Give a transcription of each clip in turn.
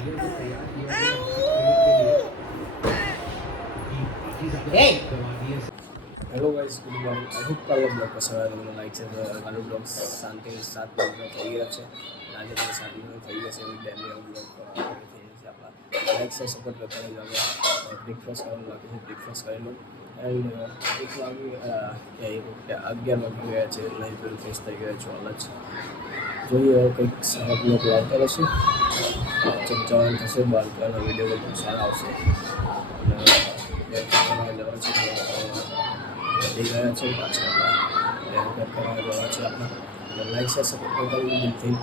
Hello guys, good morning. I hope કાલનો blog પસંદ આવે તમને લાઈક છે તો કાલનો બ્લોગ શાંતિ 7 મિનિટનો થઈ ગયો છે. આજે પણ 7 મિનિટનો થઈ ગયો છે. એવું ડેલી બ્લોગ થઈ જશે આપણા. લાઈક છે સપોર્ટ કરતા રહેજો. બ્રેકફાસ્ટ કરવાનું બાકી છે, બ્રેકફાસ્ટ કરી લો. એન્ડ 1 વાગે 11 વાગી ગયા છે. નહીં તો ફ્રેશ થઈ ગયા છો હાલ જ. જોઈએ હવે કંઈક સારાનો બ્લોગ કરીશું. જવાનું થશે બાળકોના વિડીયો પણ સારા આવશે. થઈ ગયા છે પાછા કરવા જવા છે આપણા. લાઈક છે સપોર્ટ કરતા બિલકુલ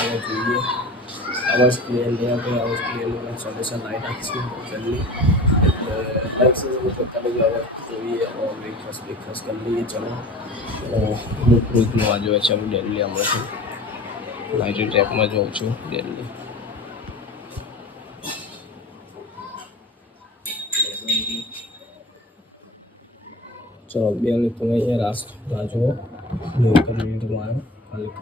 હવે જોઈએ. આવાજ ક્લિયર નહીં આવે, આવાજ ક્લિયર સોલ્યુશન લાવી નાખીશું જલ્દી. લાઈક છે સપોર્ટ કરતા હવે જોઈએ. બ્રેકફાસ્ટ કરી લઈએ. ચલો ગ્રુપનું આ જોવે છે. હું ડેલી હમણાંથી નાઇટ ટ્રેકમાં જાઉં છું ડેલી. ચલો 2 મિનિટ તમે અહીંયા રાહ જુઓ. નહીં કરી તમારે ખાલી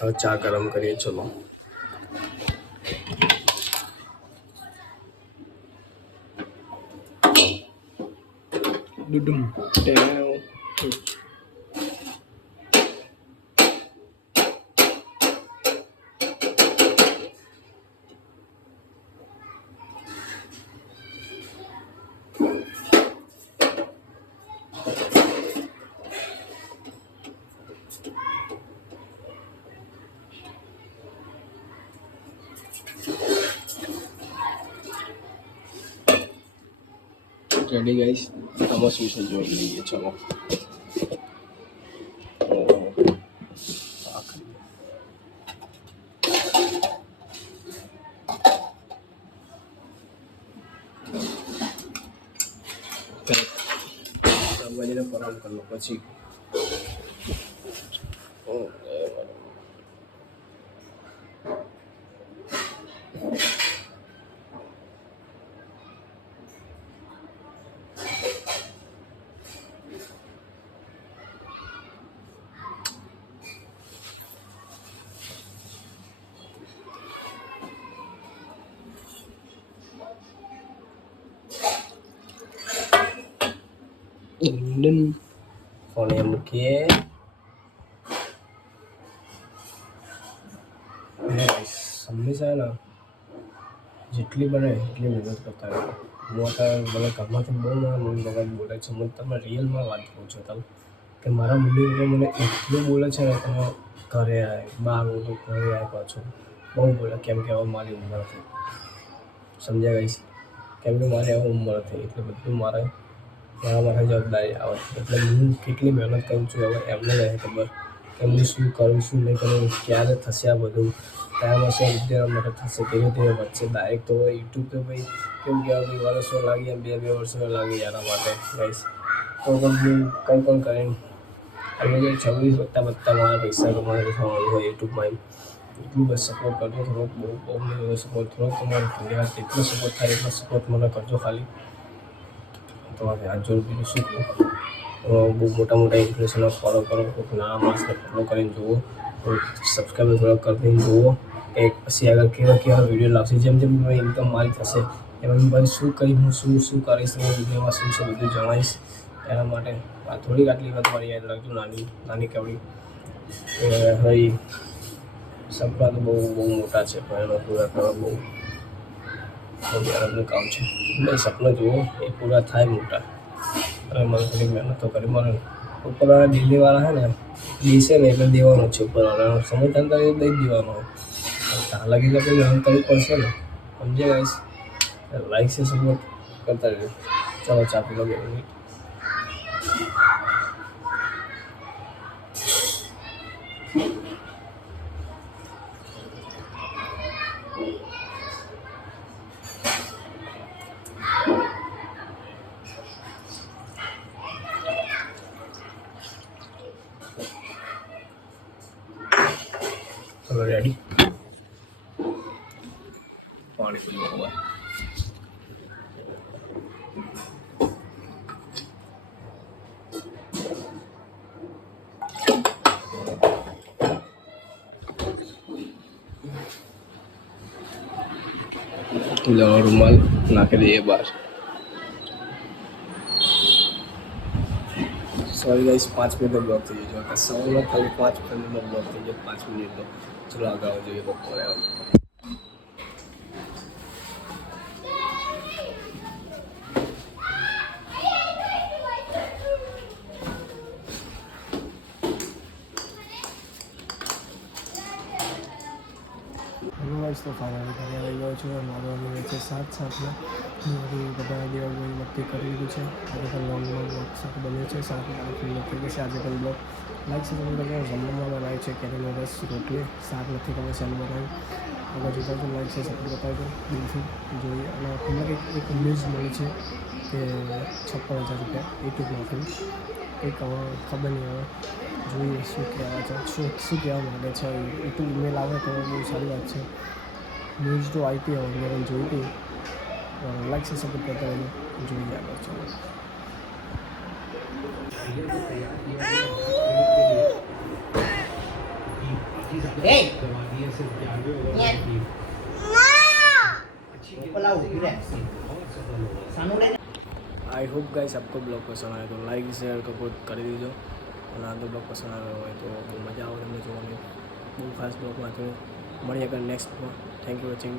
હવે ચા ગરમ કરીએ. ચલો ડુડુમ રેડી ગાઈસ. તમે શું છે જોઈ લઈએ. ચલો અંબાજીને પ્રણામ કરી લો પછી ફોન એમ મૂકીએ. સમજી ને જેટલી બને એટલી મહેનત કરતા રહે. હું અત્યારે મને ઘરમાંથી બહુ મગજ બોલે છે. હું તમે રિયલમાં વાત કરું છું તમે કે મારા મમ્મી પપ્પા મને એટલું બોલે છે ને તમે ઘરે આવે બહાર હું તો ઘરે આવે પાછો બહુ બોલે. કેમ કે હવે મારી ઉંમર થઈ, સમજ્યા ગઈશ. કેમ કે મારી હવે ઉંમર થઈ એટલે બધું મારા માટે જવાબદારી આવે. એટલે હું કેટલી મહેનત કરું છું હવે એમને નહીં ખબર કે હું શું કરું શું નહીં કરું, ક્યારે થશે આ બધું, કયા વર્ષે વિદ્યા માટે થશે, ધીરે ધીરે વધશે. ડાયરેક્ટ તો યુટ્યુબ તો ભાઈ કેમ કે હવે વર્ષો લાગી, 2 વર્ષો લાગી એના માટે ગઈશ. તો પણ હું કંઈ પણ કરીને હવે 26 વધતા મારા પૈસા કમાવા થવાનું હોય યુટ્યુબમાં. એટલું બસ સપોર્ટ કરજો. થોડોક બહુ બધો સપોર્ટ, થોડોક તમારો ધન્યવાદ. જેટલો સપોર્ટ થાય એટલો સપોર્ટ મને કરજો ખાલી. તમારે હાથ જોડ બીજું શું કહું. બહુ મોટા ઇન્ફ્લુએન્સરને ફોલો કરો, કોઈક નાના માણસને ફોલો કરીને જુઓ, સબસ્ક્રાઈબ થોડોક કરીને જુઓ કે પછી આગળ કેવા વિડીયો લાવશે. જેમ જેમ ઇન્કમ મારી થશે એમ ભાઈ શું કરી હું શું કરીશ, વિડીયોમાં શું છે બધું જણાવીશ. એના માટે થોડીક આટલી વાત મારી યાદ રાખજો. નાની કવડી હવે સપના તો બહુ મોટા છે પણ એનો પૂરા કરવા બહુ મહેનતનું કામ છે. બે સપના જુઓ એ પૂરા થાય મોટા. અને મને થોડીક મહેનત તો કરી મને ઉપરવાળા દિલ્હીવાળા છે ને દેશે ને એટલે દેવાનો છે. ઉપરવાળા સમજતા તો એ દઈ દેવાનો. ત્યાં લાગી તો કંઈ મહેનત કરવી પડશે ને, સમજે ગાઈશ. લાઈક છે સપોર્ટ કરતા રહેજો. ચાલો ચા પી લો 2 મિનિટ. ચલો રેડી. પાણીપુરી બરોબર. રૂમાલ નાખી દઈએ બહાર. સોરી ગાઈસ, 5 મિનિટનો બ્લોક થઈ ગયો. સવારમાં ખાલી 5 મિનિટનો બ્લોક થઈ ગયો, 5 મિનિટનો. ચલો આગળ જોઈએ બપોરે. તો ફાઇનલી ઘરે આવી ગયો છું. મારો અમે છે 7:07 બધા દિવસ નક્કી કરી લીધું છે. આજે પણ લોંગમાં બ્લોગ સાથે બન્યો છે. 7:08 થઈ ગઈ છે. આજે પણ બ્લોગ લાઈક છે તમે બધા જમવામાં બનાવ્યું છે કેરીનો રસ, રોટલી, શાક નથી ખબર છે બનાવ્યું. આગળ જોતા તો લાઈક છે સપોર્ટ બતાવજો દિલથી જોઈએ. અને હમણાં એક ન્યૂઝ મળી છે કે 56,000 રૂપિયા યુટ્યુબમાંથી કંઈક ખબર નહીં હવે જોઈએ શું કહેવા છે, શું કહેવા માગે છે. યુટ્યુબ ઈમેલ આવે તો બહુ સારી વાત છે. ન્યૂઝ તો આવી હતી હવે મેં જોઈ હતી. લાઈક છે સપોર્ટ કરતા હોય જોઈએ આગળ ચાલો. आई होप गाइस आपको ब्लॉग पसंद आए तो लाइक शेयर सपोर्ट कर दीजिए. और आगे ब्लॉग पसंद आया हो तो मजा આવે તમને જોવાની. બહુ ખાસ બ્લોગમાં તો મળીએ આગળ નેક્સ્ટમાં. Thank you watching.